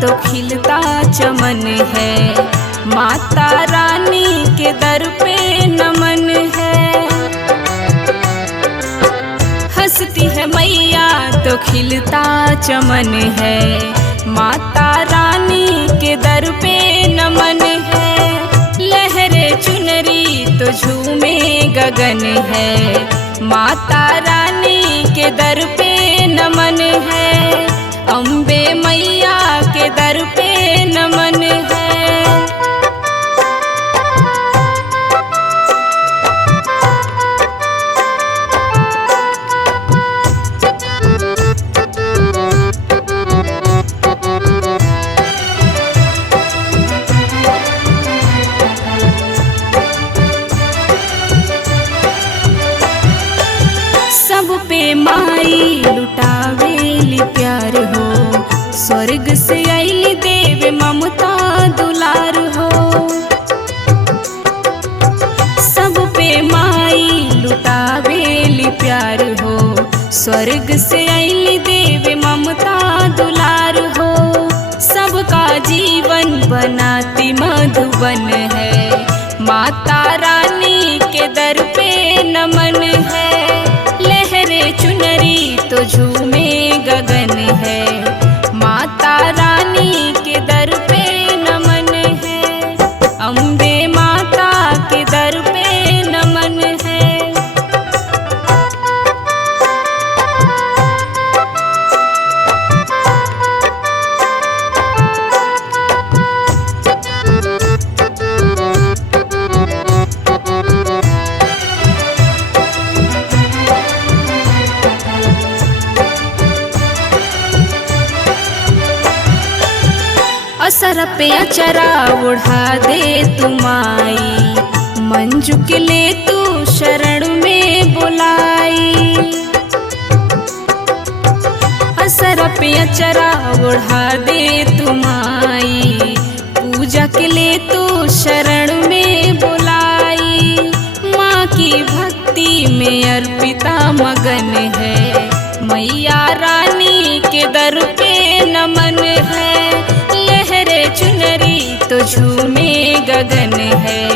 तो खिलता चमन है, माता रानी के दर पे नमन है। हंसती है मैया तो खिलता चमन है, माता रानी के दर पे नमन है। लहरे चुनरी तो झूमे गगन है, माता रानी के दर पे नमन है। अम्बे मैया के दर पे नमन है। सब पे माई लुटावेली प्यार हो, स्वर्ग से आइली देव ममता दुलार हो। सब पे माई लुटावेली प्यार हो, स्वर्ग से आइली देव ममता दुलार हो। सबका जीवन बनाती मधुबन है, माता रानी के दर पे नमन है। चुनरी तो झूमे गगन है, माता रानी के दर पे नमन है। अम्बे माता के दर पे नमन है। असर पे अचरा उड़ा दे तू माई, मंजू के ले तू शरण में बुलाई। असर पे अचरा उड़ा दे तू माई, पूजा के ले तू शरण में बुलाई। माँ की भक्ति में अर्पिता मगन है, मैया रानी के दर पे नमन है। चुनरी तो झूमे गगन है,